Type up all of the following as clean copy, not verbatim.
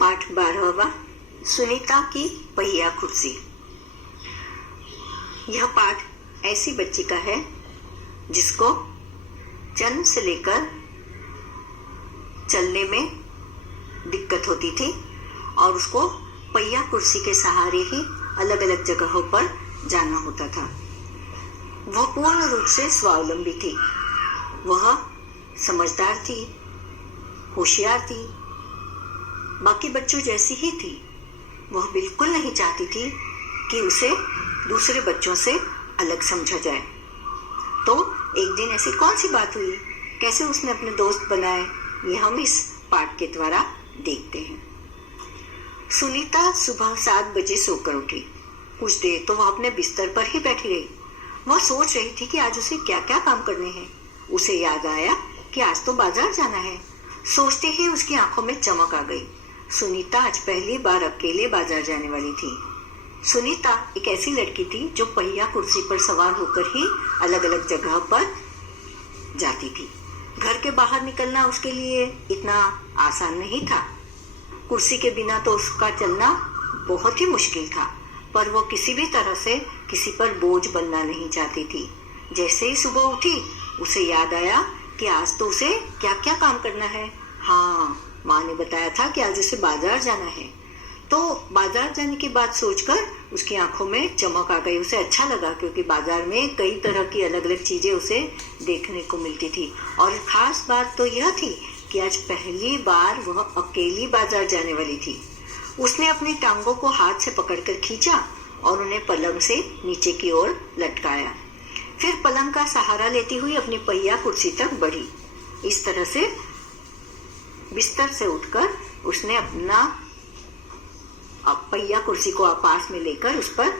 पाठ 12वां सुनीता की पहिया कुर्सी। यह पाठ ऐसी बच्ची का है जिसको जन्म से लेकर चलने में दिक्कत होती थी और उसको पहिया कुर्सी के सहारे ही अलग अलग जगहों पर जाना होता था। वह पूर्ण रूप से स्वावलंबी थी। वह समझदार थी, होशियार थी, बाकी बच्चों जैसी ही थी। वह बिल्कुल नहीं चाहती थी कि उसे दूसरे बच्चों से अलग समझा जाए। तो एक दिन ऐसी कौन सी बात हुई, कैसे उसने अपने दोस्त बनाए, ये हम इस पाठ के द्वारा देखते हैं। सुनीता सुबह 7 बजे सोकर उठी। कुछ देर तो वह अपने बिस्तर पर ही बैठी रही। वह सोच रही थी कि आज उसे क्या क्या काम करने हैं। उसे याद आया कि आज तो बाजार जाना है। सोचते ही उसकी आंखों में चमक आ गई। सुनीता आज पहली बार अकेले बाजार जाने वाली थी। सुनीता एक ऐसी लड़की थी जो पहिया कुर्सी पर सवार होकर ही अलग अलग जगह पर जाती थी। घर के बाहर निकलना उसके लिए इतना आसान नहीं था। कुर्सी के बिना तो उसका चलना बहुत ही मुश्किल था, पर वो किसी भी तरह से किसी पर बोझ बनना नहीं चाहती थी। जैसे ही सुबह उठी उसे याद आया कि आज तो उसे क्या क्या काम करना है। हाँ, माँ ने बताया था कि आज उसे बाजार जाना है। तो बाजार जाने की बात सोचकर उसकी आंखों में चमक आ गई। उसे अच्छा लगा क्योंकि बाजार में कई तरह की अलग अलग चीजें उसे देखने को मिलती थी। और खास बात तो यह थी कि आज पहली बार वह अकेली बाजार जाने वाली थी। उसने अपनी टांगों को हाथ से पकड़कर खींचा और उन्हें पलंग से नीचे की ओर लटकाया। फिर पलंग का सहारा लेती हुई अपनी पहिया कुर्सी तक बढ़ी। इस तरह से बिस्तर से उठकर उसने अपना पहिया कुर्सी को पास में लेकर उस पर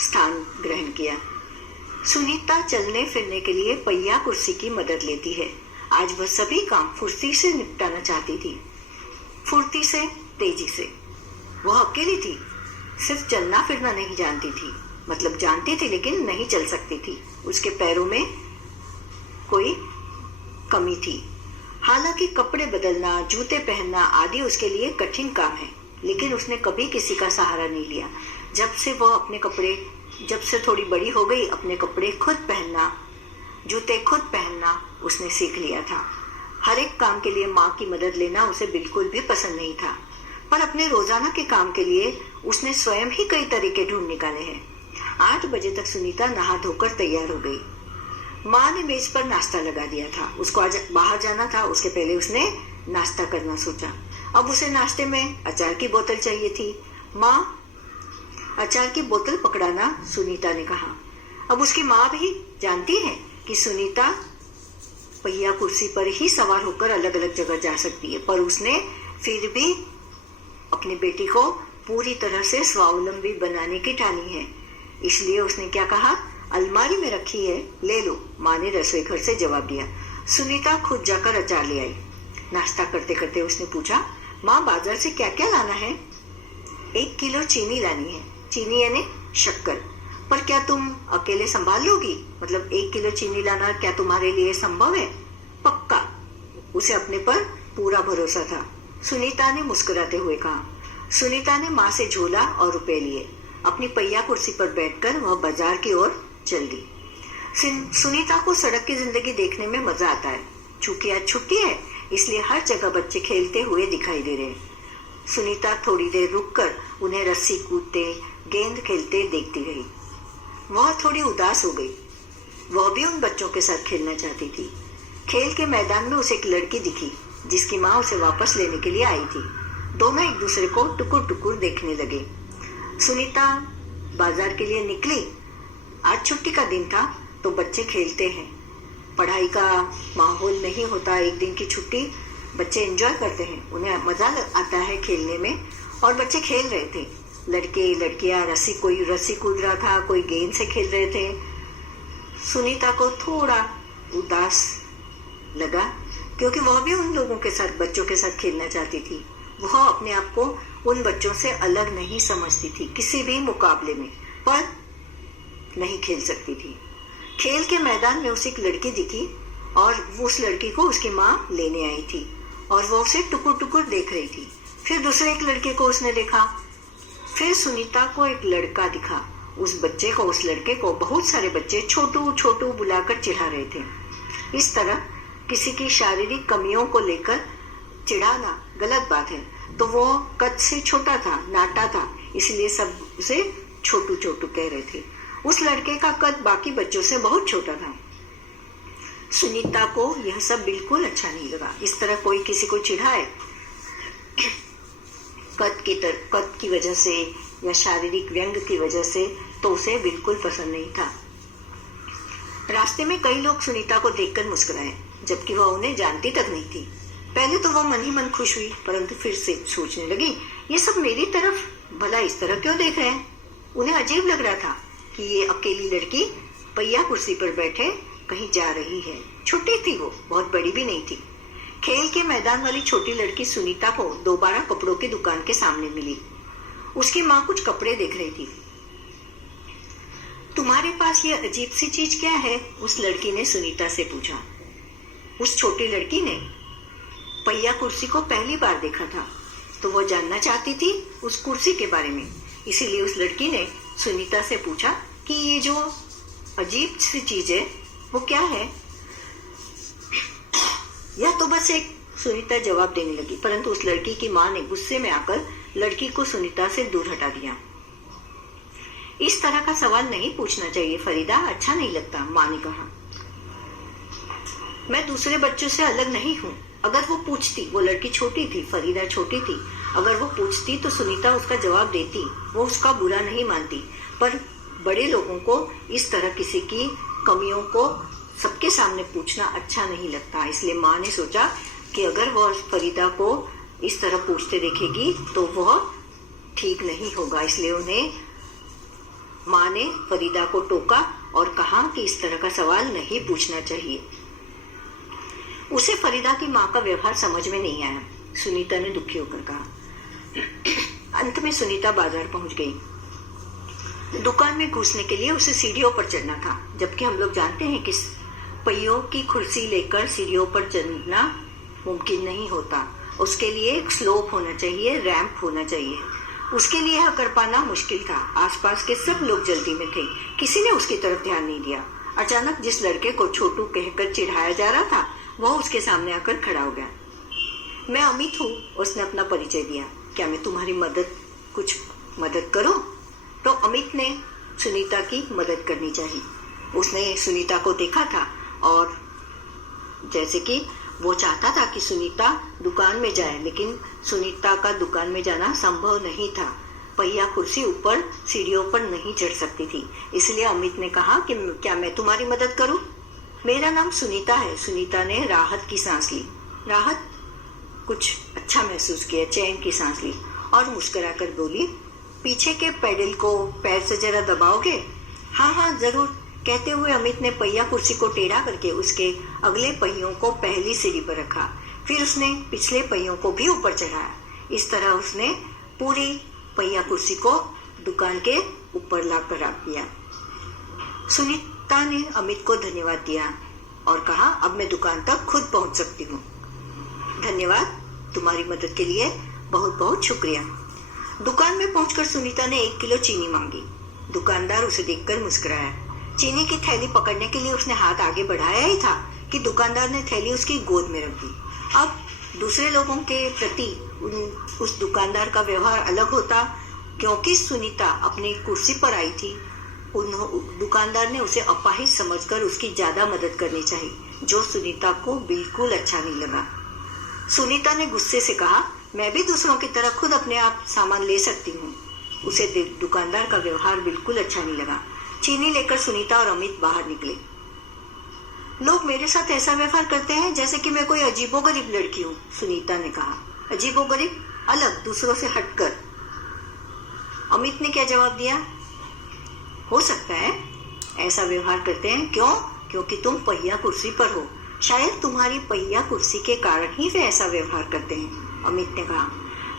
स्थान ग्रहण किया। सुनीता चलने फिरने के लिए पहिया कुर्सी की मदद लेती है। आज वह सभी काम फुर्ती से निपटाना चाहती थी, फुर्ती से, तेजी से। वह अकेली थी, सिर्फ चलना फिरना नहीं जानती थी। मतलब जानती थी लेकिन नहीं चल सकती थी। उसके पैरों में कोई कमी थी। हालांकि कपड़े बदलना, जूते पहनना आदि उसके लिए कठिन काम है, लेकिन उसने कभी किसी का सहारा नहीं लिया। जब से थोड़ी बड़ी हो गई, अपने कपड़े खुद पहनना, जूते खुद पहनना उसने सीख लिया था। हर एक काम के लिए माँ की मदद लेना उसे बिल्कुल भी पसंद नहीं था, पर अपने रोजाना के काम के लिए उसने स्वयं ही कई तरीके ढूंढ निकाले हैं। 8 बजे तक सुनीता नहा धोकर तैयार हो गई। माँ ने मेज पर नाश्ता लगा दिया था। उसको आज बाहर जाना था, उसके पहले उसने नाश्ता करना सोचा। अब उसे नाश्ते में अचार की बोतल चाहिए थी। माँ, अचार की बोतल पकड़ाना, सुनीता ने कहा। अब उसकी माँ भी जानती है कि सुनीता पहिया कुर्सी पर ही सवार होकर अलग अलग जगह जा सकती है, पर उसने फिर भी अपनी बेटी को पूरी तरह से स्वावलंबी बनाने की ठानी है। इसलिए उसने क्या कहा, अलमारी में रखी है, ले लो। माँ ने रसोई घर से जवाब दिया। सुनीता खुद जाकर अचार ले आई। नाश्ता करते करते उसने पूछा, माँ बाजार से क्या क्या लाना है? 1 किलो चीनी लानी है। चीनी यानी शक्कर। पर क्या तुम अकेले संभाल लोगी? मतलब 1 किलो चीनी लाना क्या तुम्हारे लिए संभव है? पक्का। उसे अपने पर पूरा भरोसा था। सुनीता ने मुस्कुराते हुए कहा। सुनीता ने माँ से झोला और रुपए लिए। अपनी पहिया कुर्सी पर बैठकर वह बाजार की ओर चल दी। सुनीता को सड़क की जिंदगी देखने में मजा आता है। चूंकि आज छुट्टी है, इसलिए हर जगह बच्चे खेलते हुए दिखाई दे रहे हैं। सुनीता थोड़ी देर रुककर उन्हें रस्सी कूदते, गेंद खेलते देखती रही। वह थोड़ी उदास हो गई। वह भी उन बच्चों के साथ खेलना चाहती थी। खेल के मैदान में उसे एक लड़की दिखी जिसकी माँ उसे वापस लेने के लिए आई थी। दोनों एक दूसरे को टुकुर टुकुर देखने लगे। सुनीता बाजार के लिए निकली। आज छुट्टी का दिन था तो बच्चे खेलते हैं, पढ़ाई का माहौल नहीं होता। एक दिन की छुट्टी बच्चे एंजॉय करते हैं, उन्हें मजा आता है खेलने में। और बच्चे खेल रहे थे, लड़के लड़कियां, कोई रस्सी कूद रहा था, कोई गेंद से खेल रहे थे। सुनीता को थोड़ा उदास लगा क्योंकि वह भी उन लोगों के साथ, बच्चों के साथ खेलना चाहती थी। वह अपने आप को उन बच्चों से अलग नहीं समझती थी किसी भी मुकाबले में, पर नहीं खेल सकती थी। खेल के मैदान में उसे एक लड़की दिखी और उस लड़की को उसकी माँ लेने आई थी और वो उसे टुकुर टुकुर देख रही थी। फिर दूसरे एक लड़के को उसने देखा। फिर सुनीता को एक लड़का दिखा। उस बच्चे को, उस लड़के को बहुत सारे बच्चे छोटू छोटू बुलाकर चिढ़ा रहे थे। इस तरह किसी की शारीरिक कमियों को लेकर चिढ़ाना गलत बात है। तो वो कद से छोटा था, नाटा था, इसलिए सब उसे छोटू छोटू कह रहे थे। उस लड़के का कद बाकी बच्चों से बहुत छोटा था। सुनीता को यह सब बिल्कुल अच्छा नहीं लगा। इस तरह कोई किसी को चिढ़ाए कद की वजह से या शारीरिक व्यंग की वजह से, तो उसे बिल्कुल पसंद नहीं था। रास्ते में कई लोग सुनीता को देखकर मुस्कुराए, जबकि वह उन्हें जानती तक नहीं थी। पहले तो वह मन ही मन खुश हुई, परंतु फिर से सोचने लगी, ये सब मेरी तरफ भला इस तरह क्यों देख रहे हैं। उन्हें अजीब लग रहा था कि ये अकेली लड़की पहिया कुर्सी पर बैठे कहीं जा रही है। छोटी थी वो, बहुत बड़ी भी नहीं थी। खेल के मैदान वाली छोटी लड़की सुनीता को दोबारा कपड़ों की दुकान के सामने मिली। उसकी माँ कुछ कपड़े देख रही थी। तुम्हारे पास ये अजीब सी चीज क्या है? उस लड़की ने सुनीता से पूछा। उस छोटी लड़की ने पहिया कुर्सी को पहली बार देखा था, तो वो जानना चाहती थी उस कुर्सी के बारे में। इसीलिए उस लड़की ने सुनीता से पूछा कि ये जो अजीब सी चीज है वो क्या है? यह तो बस एक, सुनीता जवाब देने लगी, परंतु उस लड़की की माँ ने गुस्से में आकर लड़की को सुनीता से दूर हटा दिया। इस तरह का सवाल नहीं पूछना चाहिए फरीदा, अच्छा नहीं लगता, माँ ने कहा। मैं दूसरे बच्चों से अलग नहीं हूँ। अगर वो पूछती, वो लड़की छोटी थी, फरीदा छोटी थी, अगर वो पूछती तो सुनीता उसका जवाब देती, वो उसका बुरा नहीं मानती। पर बड़े लोगों को इस तरह किसी की कमियों को सबके सामने पूछना अच्छा नहीं लगता। इसलिए माँ ने सोचा कि अगर वह फरीदा को इस तरह पूछते देखेगी तो वह ठीक नहीं होगा। इसलिए उन्हें माँ ने फरीदा को टोका और कहा कि इस तरह का सवाल नहीं पूछना चाहिए। उसे फरीदा की माँ का व्यवहार समझ में नहीं आया। सुनीता ने दुखी होकर कहा। अंत में सुनीता बाजार पहुंच गई। दुकान में घुसने के लिए उसे सीढ़ियों पर चढ़ना था, जबकि हम लोग जानते हैं कि पहियों की कुर्सी लेकर सीढ़ियों पर चढ़ना मुमकिन नहीं होता। उसके लिए एक स्लोप होना चाहिए, रैंप होना चाहिए। उसके लिए यह कर पाना मुश्किल था। आसपास के सब लोग जल्दी में थे, किसी ने उसकी तरफ ध्यान नहीं दिया। अचानक जिस लड़के को छोटू कहकर चिढ़ाया जा रहा था, वह उसके सामने आकर खड़ा हो गया। मैं अमित हूँ, उसने अपना परिचय दिया। क्या मैं तुम्हारी कुछ मदद करूं? तो अमित ने सुनीता की मदद करनी चाहिए। उसने सुनीता को देखा था और जैसे कि वो चाहता था कि सुनीता दुकान में जाए, लेकिन सुनीता का दुकान में जाना संभव नहीं था। पहिया कुर्सी ऊपर सीढ़ियों पर नहीं चढ़ सकती थी। इसलिए अमित ने कहा कि क्या मैं तुम्हारी मदद करूं? मेरा नाम सुनीता है। सुनीता ने राहत की सांस ली, राहत कुछ अच्छा महसूस किया, चैन की सांस ली और मुस्कुराकर बोली, पीछे के पेडल को पैर से जरा दबाओगे? हाँ हाँ जरूर, कहते हुए अमित ने पहिया कुर्सी को टेढ़ा करके उसके अगले पहियों को पहली सीढ़ी पर रखा। फिर उसने पिछले पहियों को भी ऊपर चढ़ाया। इस तरह उसने पूरी पहिया कुर्सी को दुकान के ऊपर लाकर रख दिया। सुनीता ने अमित को धन्यवाद दिया और कहा, अब मैं दुकान तक खुद पहुंच सकती हूँ। धन्यवाद, तुम्हारी मदद के लिए बहुत बहुत शुक्रिया। दुकान में पहुंचकर सुनीता ने 1 किलो चीनी मांगी। दुकानदार उसे देखकर मुस्कुराया। चीनी की थैली पकड़ने के लिए उसने हाथ आगे बढ़ाया ही था कि दुकानदार ने थैली उसकी गोद में रख दी। अब दूसरे लोगों के प्रति उस दुकानदार का व्यवहार अलग होता, क्योंकि सुनीता अपनी कुर्सी पर आई थी। दुकानदार ने उसे अपाहिज समझकर उसकी ज्यादा मदद करनी चाहिए, जो सुनीता को बिल्कुल अच्छा नहीं लगा। सुनीता ने गुस्से से कहा, मैं भी दूसरों की तरह खुद अपने आप सामान ले सकती हूँ। उसे दुकानदार का व्यवहार बिल्कुल अच्छा नहीं लगा। चीनी लेकर सुनीता और अमित बाहर निकले। लोग मेरे साथ ऐसा व्यवहार करते हैं जैसे कि मैं कोई अजीबोगरीब लड़की हूँ, सुनीता ने कहा। अजीबोगरीब? अलग, दूसरों से हटकर। अमित ने क्या जवाब दिया? हो सकता है ऐसा व्यवहार करते हैं। क्यों? क्योंकि तुम पहिया कुर्सी पर हो। शायद तुम्हारी पहिया कुर्सी के कारण ही वे ऐसा व्यवहार करते हैं, अमित ने कहा।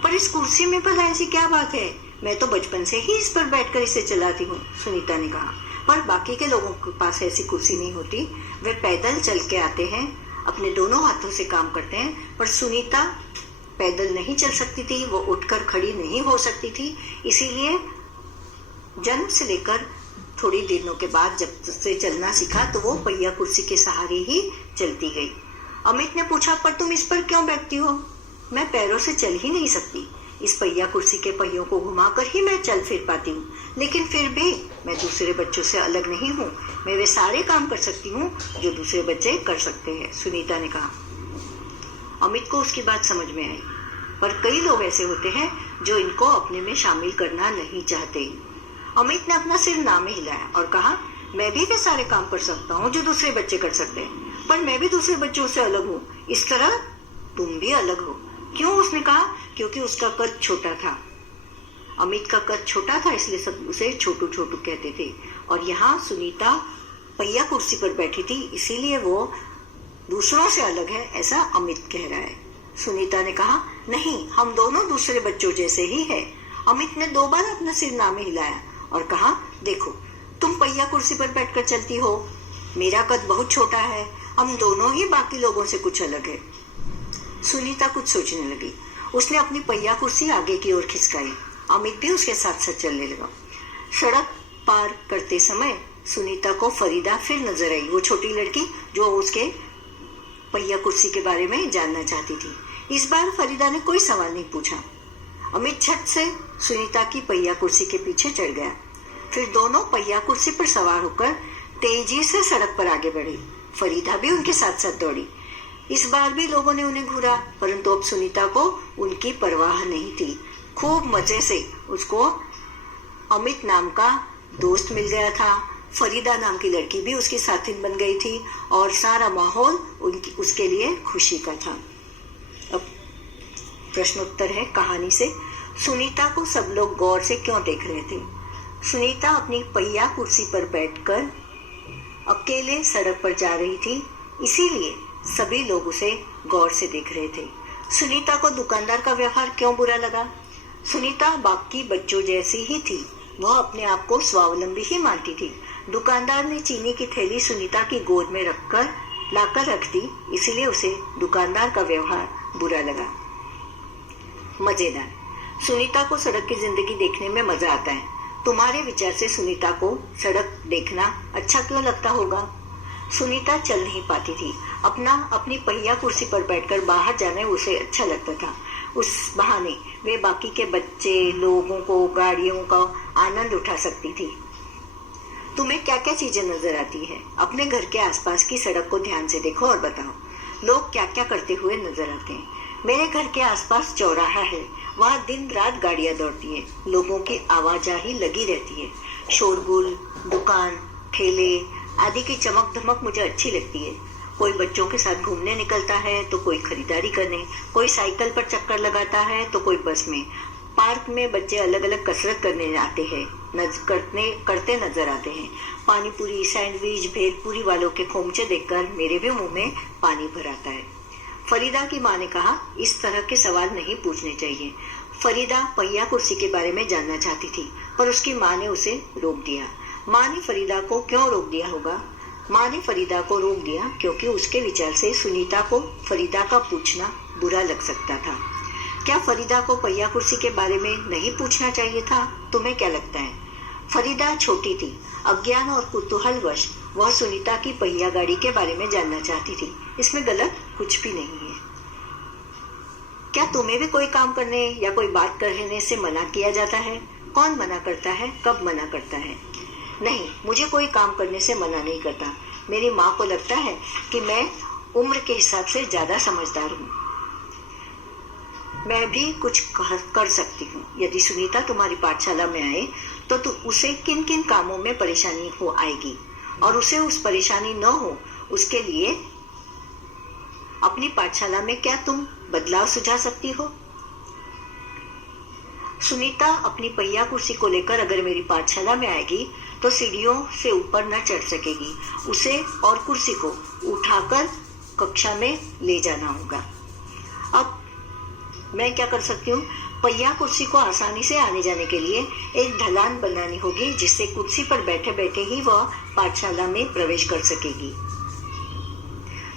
पर इस कुर्सी में भला ऐसी क्या बात है? मैं तो बचपन से ही इस पर बैठकर इसे चलाती हूँ, सुनीता ने कहा। पर बाकी के लोगों के पास ऐसी कुर्सी नहीं होती। वे पैदल चल के आते हैं, अपने दोनों हाथों से काम करते हैं। पर सुनीता पैदल नहीं चल सकती थी, वो उठकर खड़ी नहीं हो सकती थी। इसीलिए जन्म से लेकर थोड़ी दिनों के बाद जब से चलना सीखा तो वो पहिया कुर्सी के सहारे ही चलती गई। अमित ने पूछा, पर तुम इस पर क्यों बैठती हो? मैं पैरों से चल ही नहीं सकती। इस पहिया कुर्सी के पहियों को घुमाकर ही मैं चल फिर पाती हूँ, लेकिन फिर भी मैं दूसरे बच्चों से अलग नहीं हूँ। मैं वे सारे काम कर सकती हूँ जो दूसरे बच्चे कर सकते हैं, सुनीता ने कहा। अमित को उसकी बात समझ में आई, पर कई लोग ऐसे होते हैं जो इनको अपने में शामिल करना नहीं चाहते। अमित ने अपना सिर ना में हिलाया और कहा, मैं भी वे सारे काम कर सकता हूँ जो दूसरे बच्चे कर सकते हैं, पर मैं भी दूसरे बच्चों से अलग हूँ, इस तरह तुम भी अलग हो। क्यों? उसने कहा, क्योंकि उसका कद छोटा था। अमित का कद छोटा था, इसलिए सब उसे छोटू छोटू कहते थे। और यहाँ सुनीता पहिया कुर्सी पर बैठी थी, इसीलिए वो दूसरों से अलग है, ऐसा अमित कह रहा है। सुनीता ने कहा, नहीं, हम दोनों दूसरे बच्चों जैसे ही है। अमित ने 2 बार अपना सिर ना में हिलाया और कहा, देखो, तुम पहिया कुर्सी पर बैठकर चलती हो, मेरा कद बहुत छोटा है, हम दोनों ही बाकी लोगों से कुछ अलग है। सुनीता कुछ सोचने लगी। उसने अपनी पहिया कुर्सी आगे की ओर खिसकाई। अमित भी उसके साथ साथ चलने लगा। सड़क पार करते समय सुनीता को फरीदा फिर नजर आई, वो छोटी लड़की जो उसके पहिया कुर्सी के बारे में जानना चाहती थी। इस बार फरीदा ने कोई सवाल नहीं पूछा। अमित झट से सुनीता की पहिया कुर्सी के पीछे चढ़ गया। फिर दोनों पहिया कुर्सी पर सवार होकर तेजी से सड़क पर आगे बढ़े। फरीदा भी उनके साथ साथ दौड़ी। इस बार भी लोगों ने उन्हें घूरा, परंतु अब सुनीता को उनकी परवाह नहीं थी। खूब मजे से उसको अमित नाम का दोस्त मिल गया था। फरीदा नाम की लड़की भी उसकी साथिन बन गई थी और सारा माहौल उसके लिए खुशी का था। अब प्रश्नोत्तर है कहानी से। सुनीता को सब लोग गौर से क्यों देख रहे थे? सुनीता अपनी पहिया कुर्सी पर बैठकर अकेले सड़क पर जा रही थी, इसीलिए सभी लोग उसे गौर से देख रहे थे। सुनीता को दुकानदार का व्यवहार क्यों बुरा लगा? सुनीता बाकी बच्चों जैसी ही थी, वह अपने आप को स्वावलंबी ही मानती थी। दुकानदार ने चीनी की थैली सुनीता की गोद में लाकर रख दी, इसीलिए उसे दुकानदार का व्यवहार बुरा लगा। मजेदार। सुनीता को सड़क की जिंदगी देखने में मजा आता है। तुम्हारे विचार से सुनीता को सड़क देखना अच्छा क्यों लगता होगा? सुनीता चल नहीं पाती थी। अपनी पहिया कुर्सी पर बैठकर बाहर जाने उसे अच्छा लगता था। उस बहाने वे बाकी के बच्चे, लोगों को, गाड़ियों का आनंद उठा सकती थी। तुम्हें क्या क्या चीजें नजर आती है? अपने घर के आसपास की सड़क को ध्यान से देखो और बताओ, लोग क्या क्या करते हुए नजर आते हैं। मेरे घर के आसपास चौराहा है, वहाँ दिन रात गाड़ियां दौड़ती है, लोगों की आवाजाही लगी रहती है। शोरगुल, दुकान, ठेले आदि की चमक धमक मुझे अच्छी लगती है। कोई बच्चों के साथ घूमने निकलता है तो कोई खरीदारी करने, कोई साइकिल पर चक्कर लगाता है तो कोई बस में। पार्क में बच्चे अलग अलग कसरत करने आते हैं, करते नजर आते हैं। पानी पूरी, सैंडविच, भेलपूरी वालों के खोमचे देखकर मेरे भी मुंह में पानी भर आता है। फरीदा की माँ ने कहा, इस तरह के सवाल नहीं पूछने चाहिए। फरीदा पहिया कुर्सी के बारे में जानना चाहती थी, पर उसकी माँ ने उसे रोक दिया। माँ ने फरीदा को क्यों रोक दिया होगा? माँ ने फरीदा को रोक दिया क्योंकि उसके विचार से सुनीता को फरीदा का पूछना बुरा लग सकता था। क्या फरीदा को पहिया कुर्सी के बारे में नहीं पूछना चाहिए था? तुम्हें क्या लगता है? फरीदा छोटी थी, अज्ञान और कुतूहलवश वह सुनीता की पहिया गाड़ी के बारे में जानना चाहती थी। इसमें गलत कुछ भी नहीं है। क्या तुम्हें भी कोई काम करने या कोई बात कहने से मना किया जाता है? कौन मना करता है? कब मना करता है? नहीं, मुझे कोई काम करने से मना नहीं करता। मेरी माँ को लगता है कि मैं उम्र के हिसाब से ज्यादा समझदार हूँ, मैं भी कुछ कर सकती हूँ। यदि सुनीता तुम्हारी पाठशाला में आए तो उसे किन किन कामों में परेशानी हो आएगी और उसे उस परेशानी न हो उसके लिए अपनी पाठशाला में क्या तुम बदलाव सुझा सकती हो? सुनीता अपनी पहिया कुर्सी को लेकर अगर मेरी पाठशाला में आएगी तो सीढ़ियों से ऊपर न चढ़ सकेगी। उसे और कुर्सी को उठाकर कक्षा में ले जाना होगा। अब मैं क्या कर सकती हूँ? पहिया कुर्सी को आसानी से आने जाने के लिए एक ढलान बनानी होगी, जिससे कुर्सी पर बैठे बैठे ही वह पाठशाला में प्रवेश कर सकेगी।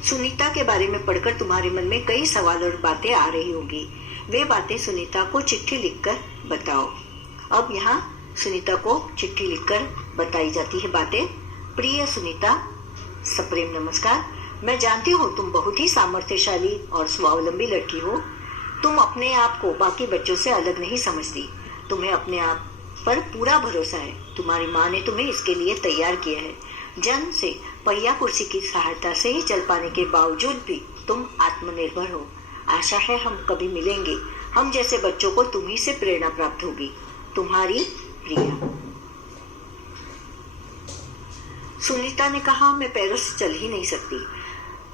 सुनीता के बारे में पढ़कर तुम्हारे मन में कई सवाल और बातें आ रही होंगी। वे बातें सुनीता को चिट्ठी लिखकर बताओ। अब यहाँ सुनीता को चिट्ठी लिखकर बताई जाती है बातें। प्रिय सुनीता, सप्रेम नमस्कार। मैं जानती हूँ तुम बहुत ही सामर्थ्यशाली और स्वावलंबी लड़की हो। तुम अपने आप को बाकी बच्चों से अलग नहीं समझती। तुम्हें अपने आप पर पूरा भरोसा है। तुम्हारी माँ ने तुम्हें इसके लिए तैयार किया है। जन्म से पहिया कुर्सी की सहायता से ही चल पाने के बावजूद भी तुम आत्मनिर्भर हो। आशा है हम कभी मिलेंगे। हम जैसे बच्चों को तुम्ही से प्रेरणा प्राप्त होगी। तुम्हारी प्रिया। सुनीता ने कहा, मैं पैरों से चल ही नहीं सकती।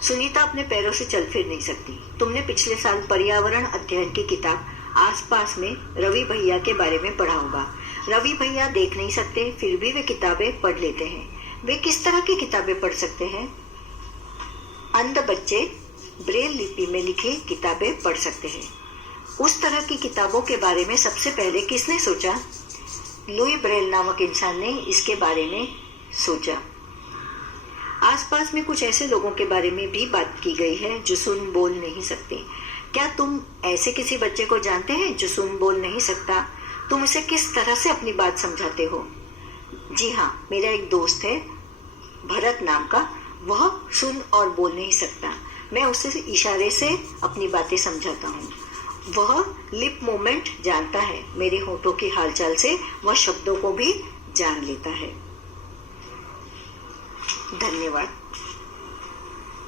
सुनीता अपने पैरों से चल फिर नहीं सकती। तुमने पिछले साल पर्यावरण अध्ययन की किताब आसपास में रवि भैया के बारे में पढ़ा होगा। रवि भैया देख नहीं सकते, फिर भी वे किताबें पढ़ लेते हैं। वे किस तरह की किताबें पढ़ सकते हैं? अंध बच्चे ब्रेल लिपि में लिखी किताबें पढ़ सकते हैं। उस तरह की किताबों के बारे में सबसे पहले किसने सोचा? लुई ब्रेल नामक इंसान ने इसके बारे में सोचा। आसपास में कुछ ऐसे लोगों के बारे में भी बात की गई है जो सुन बोल नहीं सकते। क्या तुम ऐसे किसी बच्चे को जानते हैं जो सुन बोल नहीं सकता? तुम उसे किस तरह से अपनी बात समझाते हो? जी हाँ, मेरा एक दोस्त है भरत नाम का। वह सुन और बोल नहीं सकता। मैं उसे इशारे से अपनी बातें समझाता हूँ। वह लिप मूवमेंट जानता है। मेरे होठों की हालचाल से वह शब्दों को भी जान लेता है। धन्यवाद।